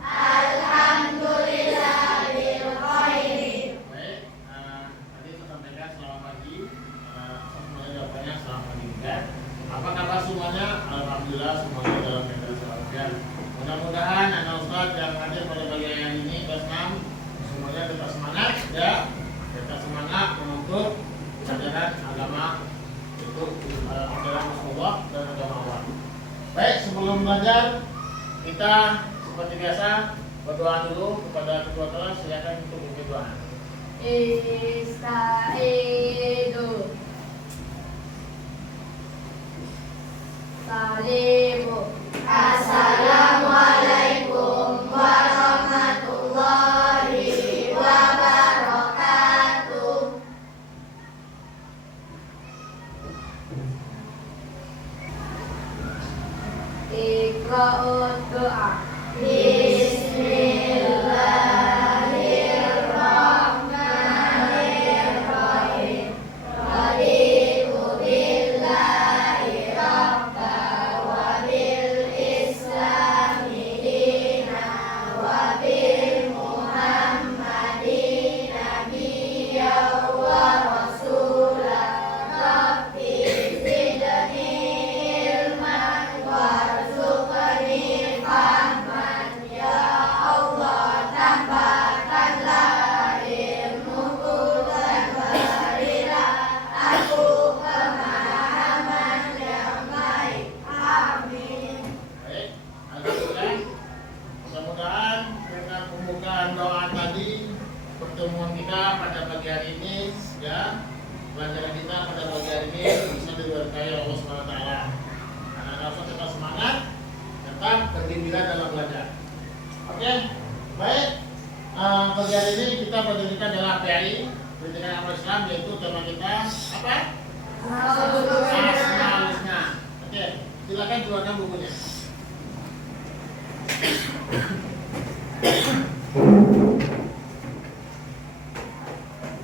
Alhamdulillah bil khairi. Baik, tadi saya sampaikan selamat pagi. Semuanya jawabannya selamat pagi juga. Apa kabar semuanya? Alhamdulillah semuanya dalam keadaan sehat. Mudah-mudahan anak ustaz yang hadir pada pagi hari ini kelas 6 semuanya tetap semangat ya, tetap semangat menuntut pelajaran agama, itu pelajaran Rasulullah dan agama Allah. Baik, sebelum belajar kita seperti biasa berdoa dulu kepada kedua kelas. Silakan untuk berdoa. Istaidu Salimu. Assalamualaikum warahmatullahi wabarakatuh. Iqra'ud doa. Bismillahirrahmanirrahim. Raditu billahi rabba wa bil islami dina wa bil muhammadin nabiyya wa rasula. Rabbi zidni ilman warzuqni fahman. Ya Allah, tambahkanlah ilmuku dan berilah aku pemahaman yang baik. Amin. Baik, alhamdulillah. Mudah-mudahan dengan pembukaan doa tadi, pertemuan kita pada pagi hari ini ya, pelajaran kita pada pagi hari ini bisa diberkahi Allah Subhanahu wa taala. Anak-anak ustaz tetap semangat, tetap bergembira dalam belajar. Oke, baik. Pagi hari ini kita pendidikan adalah PAI, pendidikan agama Islam, yaitu tema kita apa? Asmaul Husna. Oke, silakan keluarkan bukunya.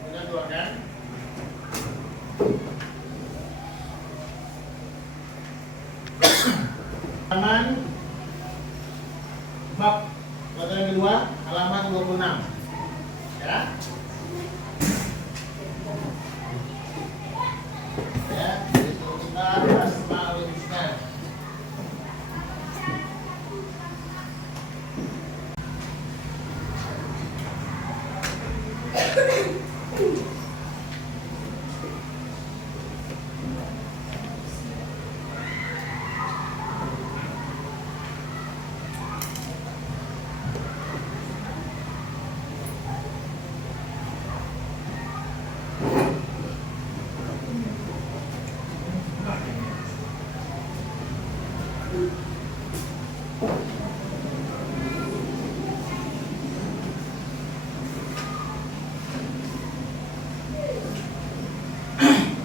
Sudah keluarkan. Halaman bab pelajaran kedua, halaman 26. Ya. Ya, itu kita Asmaul Husna.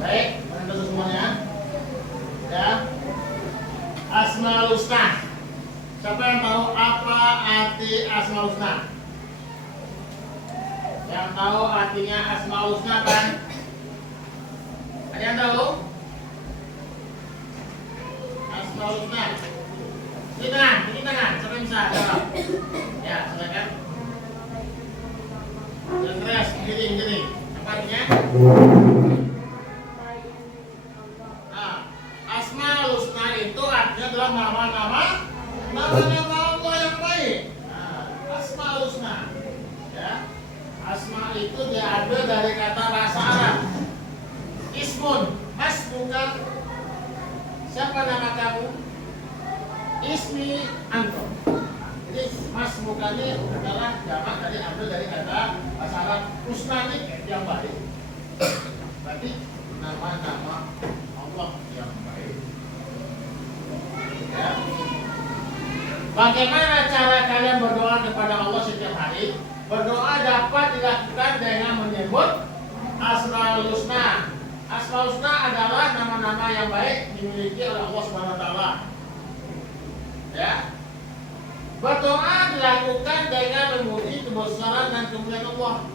Baik, teman-teman semuanya. Ya. Asmaul Husna. Siapa yang tahu apa arti Asmaul Husna? Yang tahu artinya Asmaul Husna kan? Ada yang tahu? Asmaul Husna. Ini tangan. Siapa yang bisa jawab? Ya, silakan. Jangan keras, gini. Apa artinya? Nah, Asmaul Husna itu artinya adalah nama-nama Allah yang baik. Nah, Asmaul Husna. Ya. Asma itu diambil dari kata bahasa Arab. Ismun, bukan. Siapa nama kamu? Ismi antum. Jadi masmuka ini adalah jamak dari ambil dari kata bahasa Arab. Husna ini yang baik. Berarti nama-nama Allah yang baik. Ya. Bagaimana cara kalian berdoa kepada Allah setiap hari? Berdoa dapat dilakukan dengan menyebut Asmaul Husna. Asmaul Husna adalah nama-nama yang baik dimiliki oleh Allah Subhanahu wa taala. Ya. Berdoa dilakukan dengan memuji kebesaran dan kemuliaan Allah.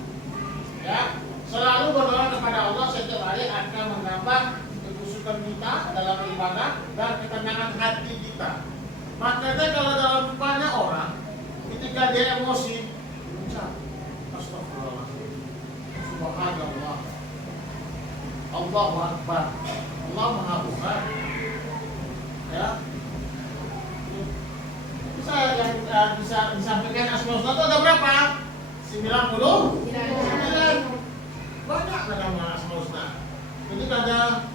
Ya. Selalu berdoa kepada Allah setiap hari akan menambah kekusukan kita dalam ibadah dan ketenangan hati kita. Makanya kalau dalam banyak orang ketika Ketika dia emosi, ucap astagfirullahaladzim, subhanallah, Allahu Akbar, Allah Maha Besar. Ya, bisa yang bisa disampaikan Asmaul Husna itu ada berapa? 99. Banyak nama Asmaul Husna. Ini kata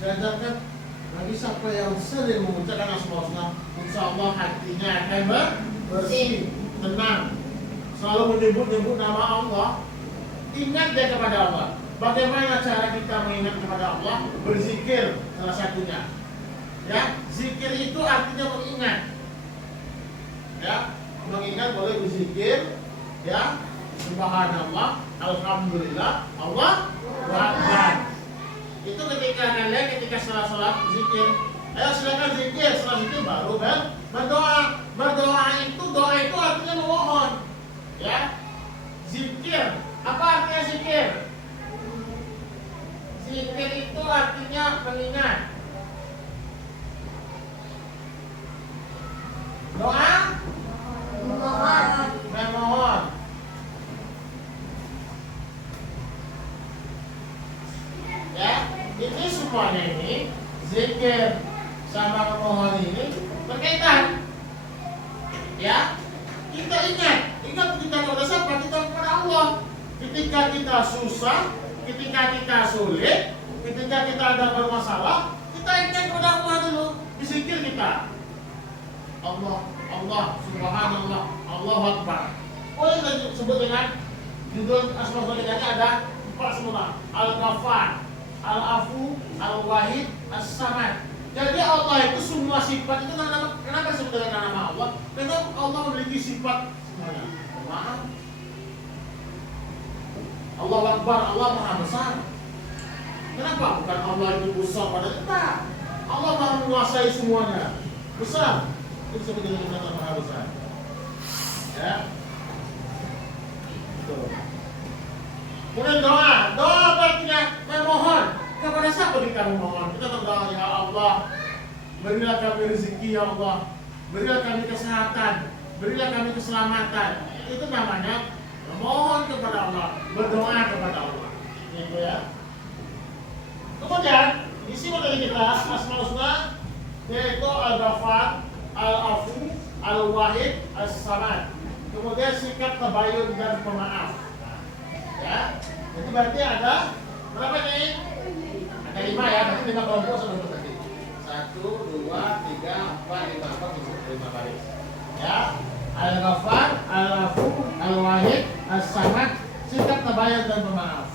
diajarkan bagi siapa yang sering mengucapkan Asmaul Husna, insya Allah hatinya akan bersih, tenang. Selalu menyebut-nyebut nama Allah, ingat dia kepada Allah. Bagaimana cara kita mengingat kepada Allah? Berzikir salah satunya. Ya, zikir itu artinya mengingat. Ya, mengingat boleh berzikir. Ya, subhanallah, alhamdulillah, Allah Akbar. Itu ketika setelah sholat zikir. Ayo silakan zikir, setelah zikir baru berdoa. Berdoa itu artinya memohon. Ya, zikir. Apa artinya zikir? Zikir itu artinya mengingat. Doa memohon. Ya, ini semuanya ini zikir sama memohon ini berkaitan. Ya, kita ingat kita kepada siapa? Kita kepada Allah. Ketika kita susah, ketika kita sulit, ketika kita ada bermasalah, kita ingat kepada Allah dulu. Zikir kita. Allah, subhanallah, Allahu Akbar. Boleh kita sebut dengan judul Asmaul Husna ada 4 semua. Al-Ghaffar, Al-Afu, Al-Wahid, As-Samad. Jadi Allah itu semua sifat itu nama. Kenapa disebut dengan nama Allah? Karena Allah memiliki sifat semuanya. Maaf. Allahu Akbar, Allah Maha Besar. Kenapa? Bukan Allah itu besar pada kita. Allah Maha menguasai semuanya. Besar. Itu disebut dengan nama Maha Besar. Ya. Kemudian doa apa artinya? Memohon. Kepada siapa kita memohon? Kita berdoa, ya Allah, berilah kami rezeki, ya Allah, berilah kami kesehatan, berilah kami keselamatan. Itu namanya memohon kepada Allah, berdoa kepada Allah. Itu ya. Kemudian isi materi kita Asmaul Husna yaitu Al-Ghaffar, Al-Afu, Al-Wahid, As-Samad. Kemudian sikap tabayun dan pemaaf. Ya, jadi berarti ada berapa nih? Ada 5 ya, berarti 5 kelompok sebelum tadi. 1, 2, 3, 4, 5 baris. Ya, Al-Ghaffar, Al-Afu, Al-Wahid, As-Samad, sikap tabayun dan pemaaf.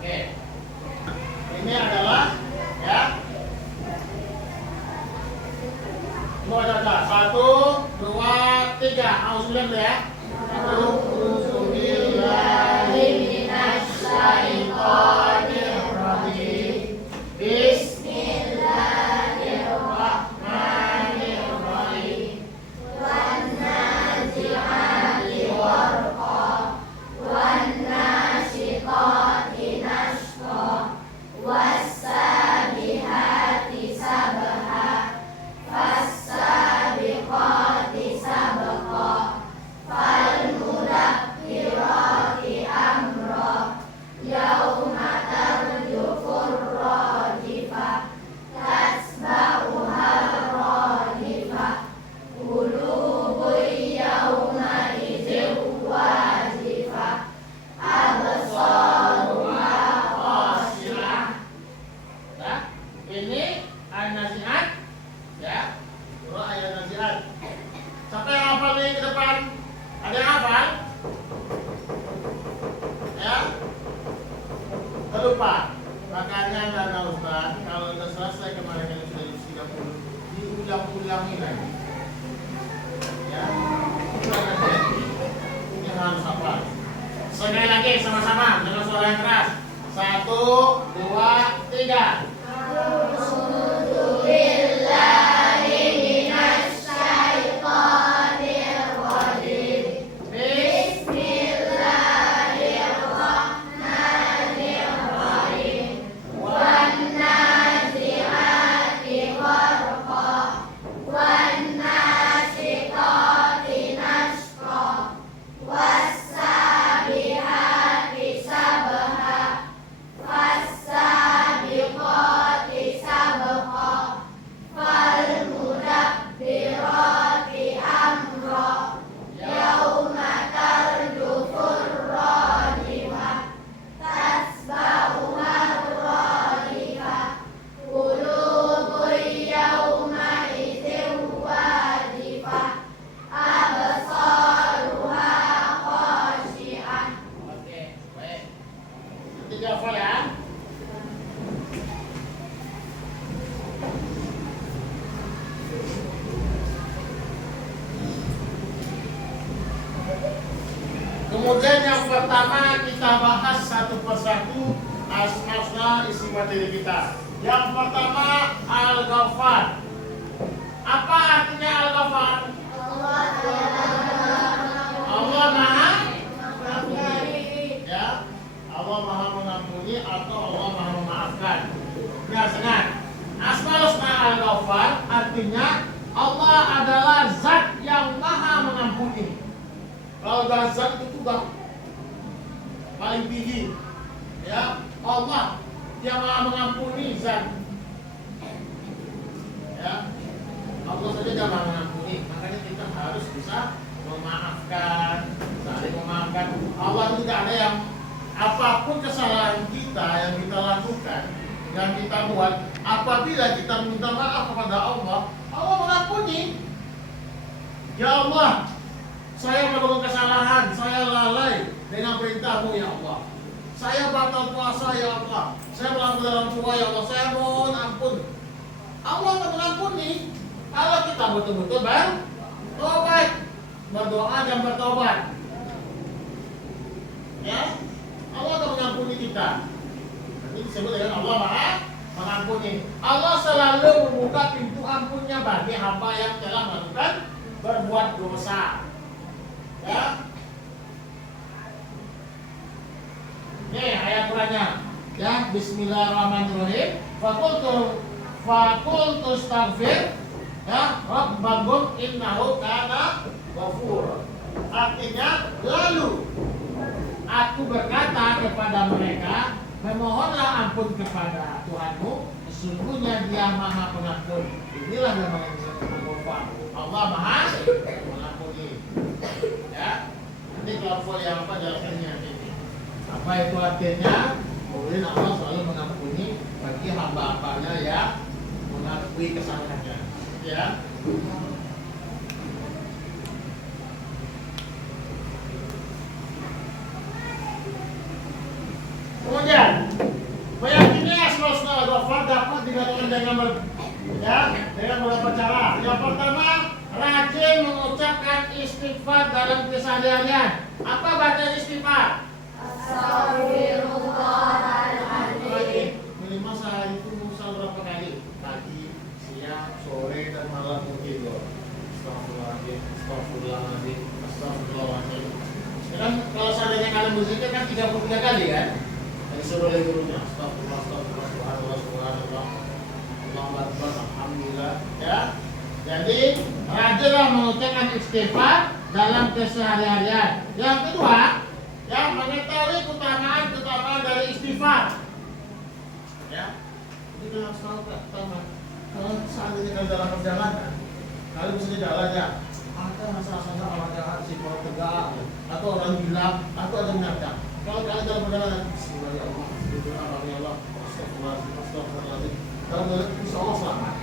Oke. Ini adalah ya. Coba baca. 1, 2, 3. Auzubillah ya. Auzubillahi minasyaitonir rajim. Bismillahirrahmanirrahim. Wan nazi'ati gharqa, wan nasyiqati nashqa, was-sabihati sabha, fas-sabiqati sabqa, fal-mudabbirati amra, yauma tarjufur rajifah, tasba'uha rajifah, qulubun yauma idzin wajifah, absaruha khashi'ah. Ya, ini an-nasihat ya. Surah ayat nasihat. Siapa yang hafal nih ke depan? Ada yang hafal? Ya? Terlupa. Makanya kata Ustaz, kalau sudah selesai kemarin yang sudah juz 30, diulang-ulangi lagi. Ya. Ini harus hafal. Sekali lagi sama-sama dengan suara yang keras. 1, 2, 3. Auzubillahi minasyaitonir rajim. Bismillahirrahmanirrahim. Wan nazi'ati gharqa, wan nasyiqati Kemudian yang pertama kita bahas satu persatu asma isi materi kita. Yang pertama Al-Ghaffar. Apa artinya Al-Ghaffar? Allah Maha Mengampuni. Ya, Allah Maha Mengampuni atau Allah Maha Memaafkan. Ya, senang. Asmaul Husna Al-Ghaffar artinya Allah adalah zat yang maha mengampuni. Kalau dah zat itu sudah paling tinggi. Ya, Allah yang maha mengampuni zat. Ya, Allah saja yang maha mengampuni. Makanya kita harus bisa memaafkan, saling memaafkan. Allah itu tidak ada yang apapun kesalahan kita yang kita lakukan, yang kita buat, apabila kita minta maaf kepada Allah, Allah mengampuni. Ya Allah, saya melakukan kesalahan, saya lalai dengan perintahmu ya Allah. Saya batal puasa ya Allah. Saya melakukan dalam tua ya Allah. Saya mohon ampun. Allah akan mengampuni kalau kita betul-betul bertobat, berdoa dan bertobat. Ya, Allah akan mengampuni kita. Ini disebut dengan Allah Maha Mengampuni. Allah selalu membuka pintu ampunnya bagi hamba yang telah melakukan berbuat dosa. Ya. Ini ayat Qur'annya. Ya, Bismillahirrahmanirrahim. Fakultu astaghfir ya rabbakum innahu kana ghafur. Artinya, lalu aku berkata kepada mereka, memohonlah ampun kepada Tuhanmu, sesungguhnya Dia Maha Pengampun. Inilah yang disebut Ghafar. Allah Maha Mengampuni. Ya. Nanti kalau yang apa jalannya ini. Apa itu artinya? Kemudian Allah selalu mengampuni bagi hamba-hambanya yang mengakui kesalahannya. Ya. Kemudian meyakini Asmaul Husna Al-Ghaffar dapat dilakukan dengan beberapa cara. Yang pertama, rajin mengucapkan istighfar dalam keseharian. Apa bacaan istighfar? Astagfirullahaladzim. Minimal sehari itu misal berapa kali? Pagi, siang, sore, dan malam mungkin loh. Astagfirullahaladzim, astagfirullahaladzim, astagfirullahaladzim. Sekarang kalau seandainya kalian berzikir kan 33 kali kan? Disuruh oleh gurunya. Astagfirullah, astagfirullah, subhanallah, subhanallah, Allahu akbar, alhamdulillah. Ya. Jadi rajinlah mengucapkan istighfar dalam keseharian. Yang kedua, yang mengetahui keutamaan dari istighfar. Ya. Jadi kita harus tahu pertama. Kalau seandainya kalian dalam perjalanan, kalian bisa jalan ya. Ada rasa-rasa orang jahat, si orang tegar, atau orang gila, atau ada binatang. Kalau kalian dalam perjalanan, Bismillahirrahmanirrahim, Astagfirullahaladzim, kalau insya Allah selamat.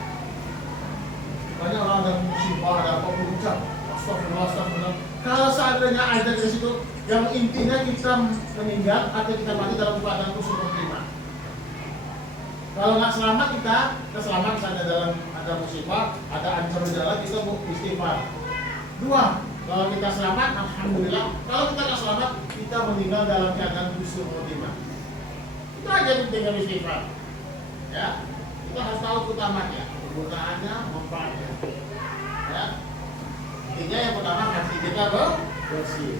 Banyak orang ada musibah, ada apa pun ucap Astagfirullah, Astagfirullah. Kalau seandainya ada di situ, yang intinya kita meninggal atau kita mati dalam keadaan khusus muslimah. Kalau nggak selamat kita selamat misalnya dalam ada musibah, ada ancaman jalan, kita istighfar. Dua, kalau kita selamat, alhamdulillah. Kalau kita nggak selamat, kita meninggal dalam keadaan khusus muslimah. Itu aja pentingnya istighfar. Ya, kita harus tahu keutamaannya, kegunaannya, manfaatnya. Ya, intinya yang pertama hati kita bersih.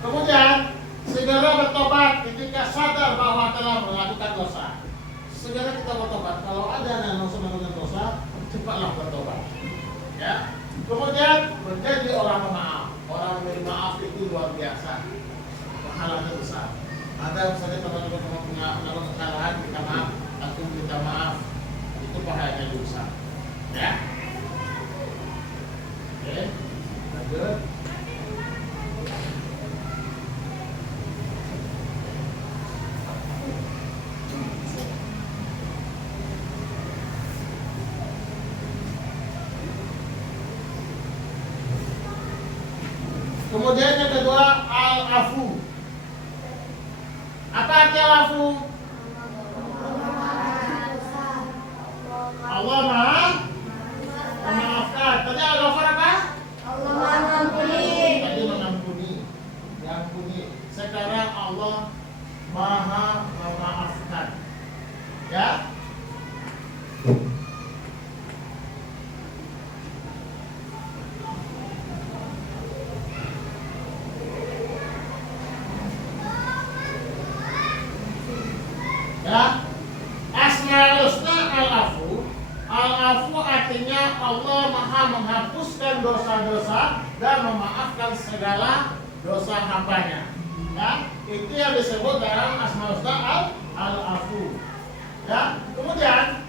Kemudian segera bertobat ketika sadar bahwa telah melakukan dosa. Segera kita bertobat. Kalau ada yang melakukan dosa, cepatlah bertobat. Ya. Kemudian menjadi orang pemaaf. Orang memberi maaf itu luar biasa. Pahalanya besar. Ada misalnya teman-teman punya melakukan kesalahan, minta maaf, aku minta maaf. Itu pahalanya besar. Ya. Oke. Lanjut. Kemudian yang kedua al-afu. Apa arti al-afu? Allah Maha Memaafkan. Tadi al-Ghafar apa? Allah Maha Mengampuni. Tadi mengampuni. Mengampuni. dan memaafkan segala dosa hambanya. Ya, itu yang disebut dalam Asmaul Husna al-Afu. Ya, kemudian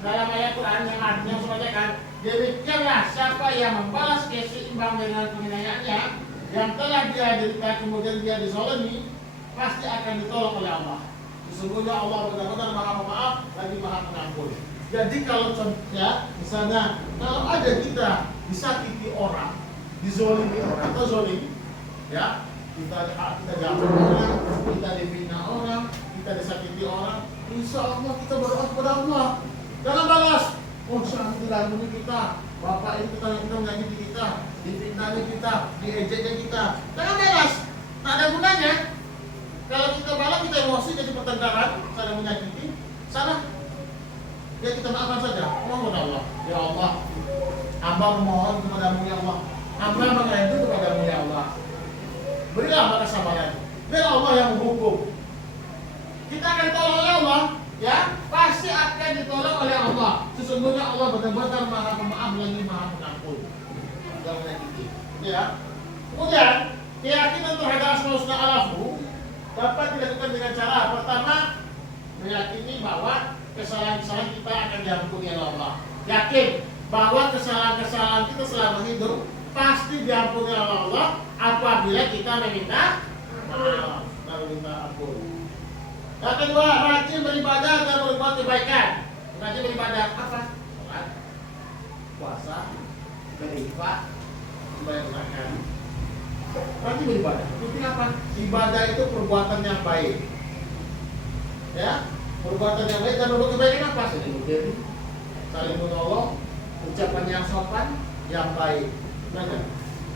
dalam ayat Quran yang artinya sebagian, demikianlah siapa yang membalas keseimbang dengan penganiayaannya yang telah dia derita kemudian dia dizalimi, pasti akan ditolong oleh Allah. Sesungguhnya Allah benar-benar Maha Pemaaf lagi Maha Pengampun. Jadi kalau contohnya, misalnya kalau ada kita disakiti orang, dizalimi orang atau zalim, ya kita jatuh orang, kita difitnah orang, kita disakiti orang, insya Allah kita berdoa kepada Allah. Jangan balas. Oh, saya tidak membunuh kita. Bapak ini kita menyakiti kita, difitnahnya kita, diejeknya kita. Jangan balas. Tak ada gunanya. Kalau kita balas, kita emosi jadi pertengkaran, saling menyakiti. Salah. Ya kita maafkan saja. Mohon kepada Allah. Ya Allah, hamba memohon kepadamu ya Allah. Hamba mengadu kepadamu ya Allah. Berilah hamba kesabaran. Biar Allah yang menghukum. Kita akan ditolong oleh Allah, ya pasti akan ditolong oleh Allah. Sesungguhnya Allah benar-benar Maha Pemaaf lagi Maha Pengampun. Jangan menyakiti. Ya. Kemudian keyakinan terhadap Asmaul Husna al-Afu dapat dilakukan dengan cara pertama meyakini bahwa kesalahan-kesalahan kita akan diampuni oleh Allah. Yakin bahwa kesalahan-kesalahan kita selama hidup pasti diampuni oleh Allah apabila kita meminta maaf dan meminta ampun. Yang kedua, rajin beribadah dan berbuat kebaikan. Rajin beribadah apa? Sholat, puasa, berinfak, membayar zakat. Rajin beribadah. Itu apa? Ibadah itu perbuatan yang baik. Ya, perbuatan yang baik dan berbuat kebaikan apa? Saling menolong, ucapan yang sopan, yang baik. Nah,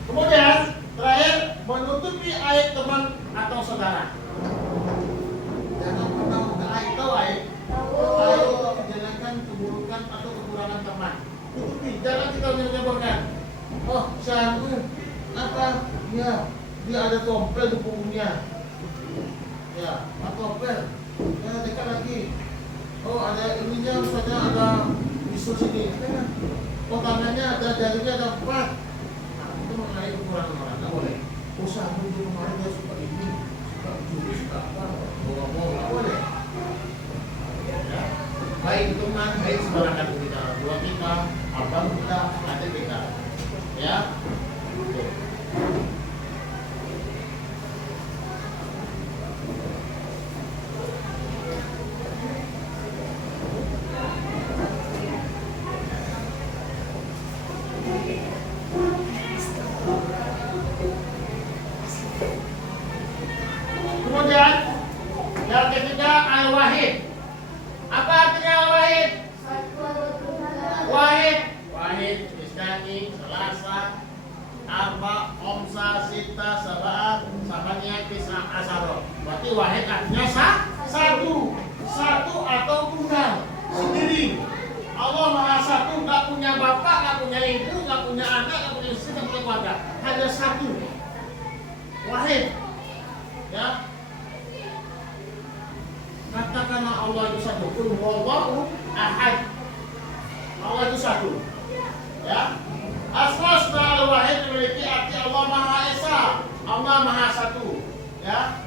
kemudian terakhir menutupi aib teman atau saudara. Jangan pernah buka aib, tahu aib? Aib itu kejelekan, keburukan atau kekurangan teman. Tutupi, jangan kita menyebabkan. Oh, saya apa? Ya, dia ada tompel di punggungnya. Ya, ada tompel. Ya, dekat lagi. Oh, ada ininya, misalnya ada bisul sini. Oh, tangannya ada jarinya ada 4. Nah, itu mengenai kekurangan orang, nggak boleh. Oh, saya itu kemarin dia suka ini, suka juri, suka apa, bohong, nggak boleh. Ya. Baik teman, baik sembarangan kita, dua kita, abang kita, adik kita. Ya. Tuh. Kemudian yang ketiga al-wahid. Apa artinya al-wahid? Wahid isnani, salasa, arba, omsa, sita, sabah, samanya, tis'a, asaro. Berarti wahid artinya satu. Satu atau tunggal, sendiri. Allah Maha Satu, nggak punya bapak, nggak punya ibu, nggak punya anak, nggak punya istri, nggak punya keluarga. Hanya satu. Wahid. Ya. Katakanlah Allah itu satu. Qul huwallahu ahad. Allah itu satu. Ya. Asmaul Husna al-Wahid memiliki arti Allah Maha Esa, Allah Maha Satu. Ya.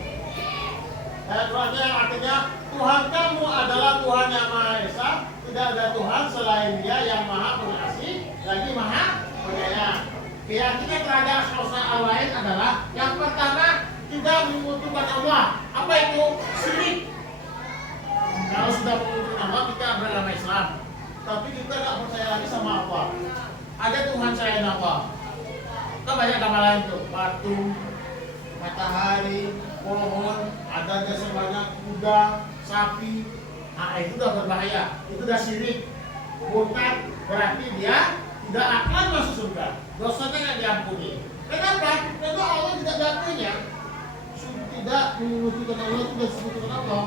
Artinya Tuhan kamu adalah Tuhan yang Maha Esa. Tidak ada Tuhan selain Dia yang Maha Pengasih, lagi Maha Penyayang. Keyakinan terhadap Asmaul Husna al-Wahid adalah yang pertama tidak menyekutukan Allah. Apa itu? Syirik. Kalau sudah menyekutukan Allah, kita beragama Islam, tapi kita nggak percaya lagi sama Allah. Ada Tuhan selain Allah. Kita banyak agama lain tuh, batu, matahari, pohon, ada jasa banyak kuda, sapi. Nah, itu udah berbahaya. Itu udah syirik. Murtad berarti dia tidak akan masuk surga. Dosanya nggak diampuni. Kenapa? Karena Allah tidak diampuninya. Tidak menyekutukan Allah, tidak disekutukan Allah.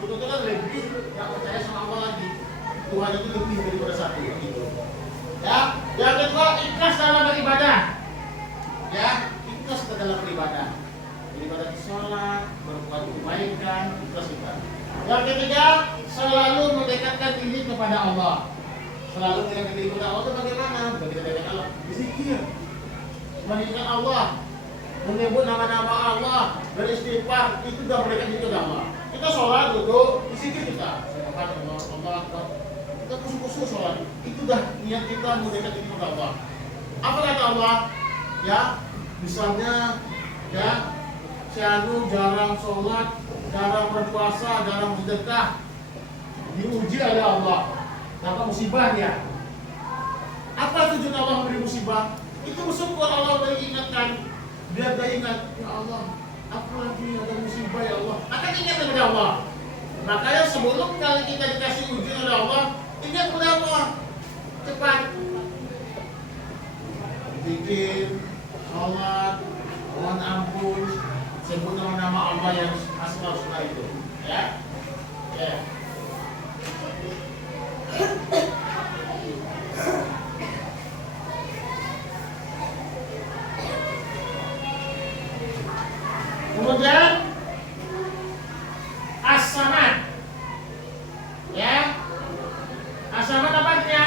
Sebetulnya lebih yang percaya sama Allah lagi. Tuhan itu lebih daripada satu gitu. Ya, yang kedua ikhlas dalam beribadah. Ya, ikhlas dalam beribadah. Beribadah di sholat, berbuat kebaikan, ikhlas kita. Yang ketiga, selalu mendekatkan diri kepada Allah. Selalu mendekatkan diri kepada Allah itu bagaimana? Bagi kita Allah, berzikir. mengingat Allah, menyebut nama-nama Allah, beristighfar, itu sudah mendekat diri kepada Allah. Kita sholat duduk, zikir kita. Subhanallah, Allah Akbar. Kita khusus-khusus sholat. Itu dah niat kita mendekat diri kepada Allah. Apa kata Allah? Ya, misalnya, ya, si Anu jarang sholat, jarang berpuasa, jarang sedekah, diuji oleh Allah, dapat musibah dia. Apa tujuan Allah memberi musibah? Itu bersyukur Allah mengingatkan, biar dia ingat, ya Allah, apa lagi ada musibah ya Allah, akan ingat kepada Allah. Makanya sebelum kali kita dikasih ujian oleh Allah, ingat kepada Allah, cepat bikin sholat, mohon ampun, sebut nama Allah yang asma-husna itu, ya. Ya. Kemudian as-samad, ya. As-samad apa artinya?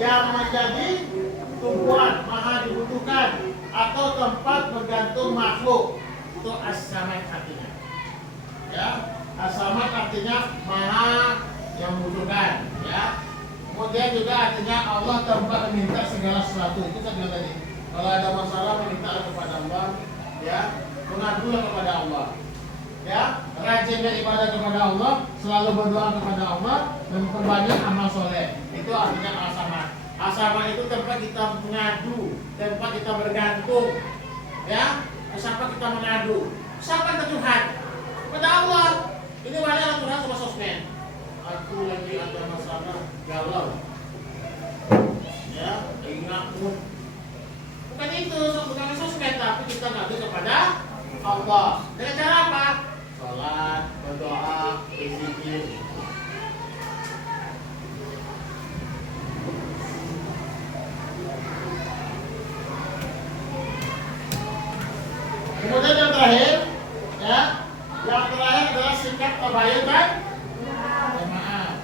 Yang menjadi tumpuan, maha dibutuhkan, atau tempat bergantung makhluk. Itu as-samad artinya, ya. As-samad artinya maha yang membutuhkan, ya. Kemudian juga artinya Allah tempat meminta segala sesuatu. Itu saya bilang tadi, kalau ada masalah meminta kepada Allah, ya, mengadulah kepada Allah, ya, rajin beribadah kepada Allah, selalu berdoa kepada Allah, dan perbanyak amal soleh. Itu artinya as-samad. As-samad itu tempat kita mengadu, tempat kita bergantung, ya. Siapa kita mengadu? Siapa ke Tuhan? Kepada Allah. Ini mana Tuhan sama sosmed? Aku lagi ada masalah galau, ya, lagi ngakut. Bukan itu, bukan sosmed, tapi kita ngadu kepada Allah. Dengan cara apa? Sholat, berdoa, berzikir. Kemudian yang terakhir, ya, yang terakhir adalah sikap tabayun dan maaf.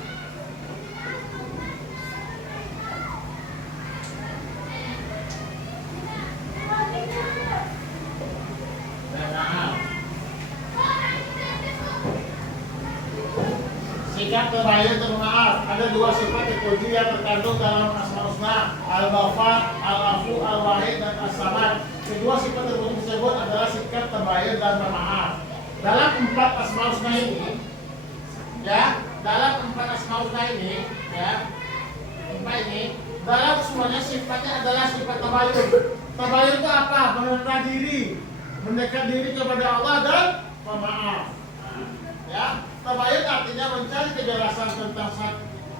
Sikap tabayun dan maaf. Ada dua sifat terpuji yang terkandung dalam Asmaul Husna, Al-Ghafar, Al-Afu, Al-Wahid, dan As-Samad. Kedua sifat terpuji tersebut adalah sikap tabayun dan maaf. Dalam empat Asmaul Husna ini, ya, dalam empat Asmaul Husna ini, ya, empat ini, dalam semuanya sifatnya adalah sifat tabayun. Tabayun itu apa? Merendah diri, mendekat diri kepada Allah dan memaaf. Ya, tabayun artinya mencari kejelasan tentang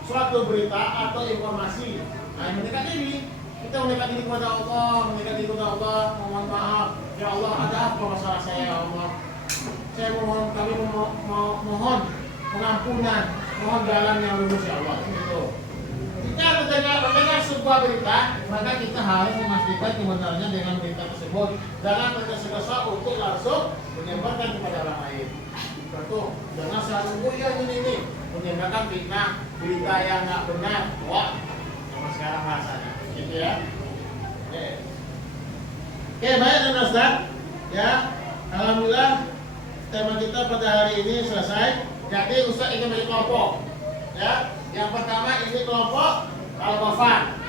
suatu berita atau informasi. Nah, mendekat diri, kita mendekat diri kepada Allah, mendekat diri kepada Allah, mohon maaf, ya Allah, ada apa masalah saya, ya Allah? Saya mohon, kami mohon pengampunan, mohon jalan yang lurus, ya Allah. Gitu. Jika mendengar sebuah berita, maka kita harus memastikan kebenarannya dengan berita tersebut. Jangan tergesa-gesa untuk langsung menyebarkan kepada orang lain. Contoh, jangan selalu ini menyebarkan fitnah, berita yang nggak benar. Wah, sama sekarang rasanya, gitu ya. Oke, baik dan Ustaz. Ya, alhamdulillah tema kita pada hari ini selesai. Jadi Ustaz ingin beri kelompok. Ya, yang pertama ini kelompok Al-Ghafar.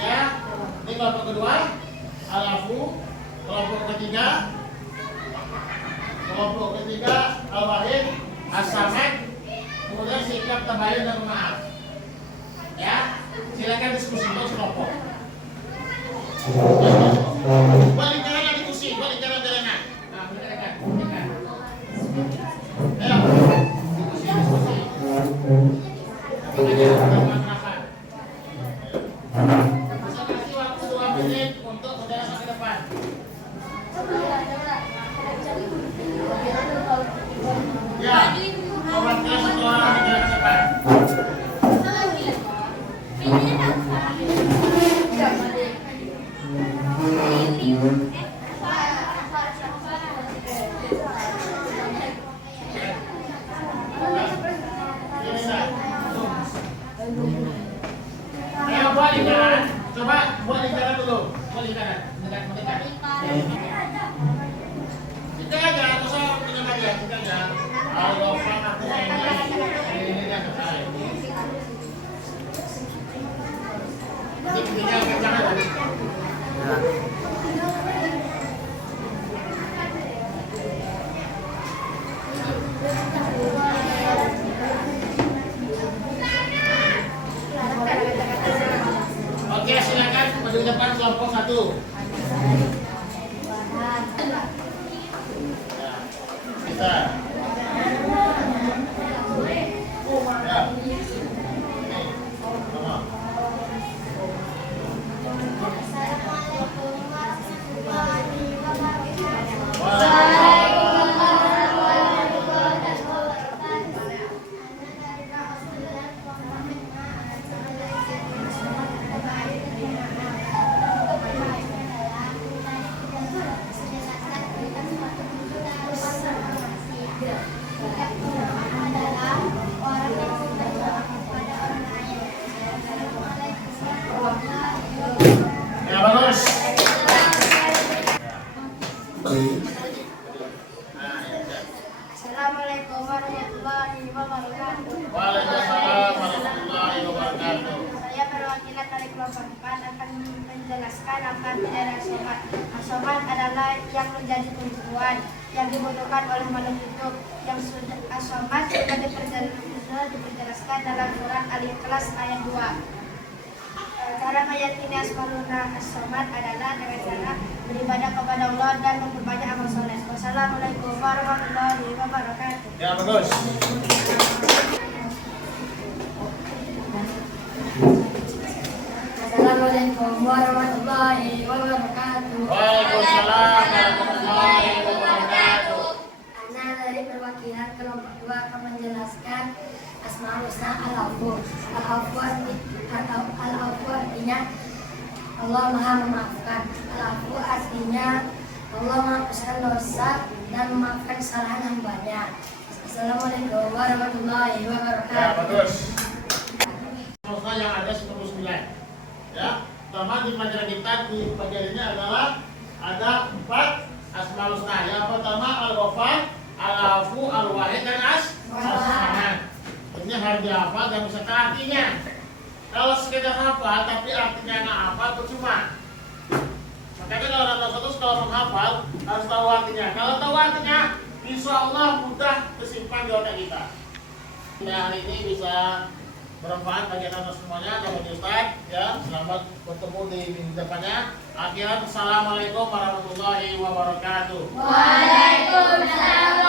Ya, ini kelompok kedua Al-Afu. Kelompok ketiga Al-Wahid, As-Samad. Kemudian sikap tabayun dan maaf. Ya, silakan diskusi untuk kelompok. Balik jalan lagi diskusi, balik jalan-jalanan. Nah, dekat. Ayo, diskusi. Saya kasih waktu 2 menit untuk penjelasan ke depan. Ya, perwakilan satu orang menjelaskan cepat. Ayo buat lingkaran, coba buat lingkaran dulu. mendekat. Kita aja, masa dengan aja, kita aja. Al-Ghafar aku ini dia selesai. Jadi intinya jangan tadi. Oke, silakan maju depan kelompok 1. Ya, kita. Ya. Ini, sama. Assalamualaikum warahmatullahi wabarakatuh. Waalaikumsalam. Ya, bagus. Assalamualaikum warahmatullahi wabarakatuh. Waalaikumsalam warahmatullahi wabarakatuh. Saya perwakilan dari kelompok 4 akan menjelaskan apa arti dari asomat. Asomat adalah yang menjadi tumbuhan yang dibutuhkan oleh makhluk hidup. Yang sudah asomat sudah diperjelaskan dalam surat Al-Ikhlas ayat 2. Cara meyakini asmauluna as-somad adalah dengan cara beribadah kepada Allah dan memperbanyak amal soleh. Wassalamualaikum warahmatullahi wabarakatuh. Ya, bagus. Assalamualaikum warahmatullahi wabarakatuh. Waalaikumsalam warahmatullahi wabarakatuh. Ana dari perwakilan kelompok 2 akan menjelaskan Asmaul Husna Al-Afu. Al-Afu artinya Allah Maha Memaafkan. Al-Afu artinya Allah menghapuskan dosa dan memaafkan kesalahan hambanya. Assalamualaikum warahmatullahi Ya, wabarakatuh. bagus. Husna yang ada 99. Ya, pertama di pelajaran kita di bagian ini adalah ada 4 Asmaul Husna. Yang pertama Al-Ghafar, Al-Afu, Al-Wahid dan As-Samad. Ini harus dihafal dan bisa artinya. Kalau sekedar hafal tapi artinya nggak hafal percuma. Makanya kalau orang terus kalau menghafal harus tahu artinya. Kalau tahu artinya, insya Allah mudah tersimpan di otak kita. Nah, hari ini bisa bermanfaat bagi anda semuanya. Kalau di Ustaz, ya selamat bertemu di minggu depannya. Akhirnya, assalamualaikum warahmatullahi wabarakatuh. Waalaikumsalam.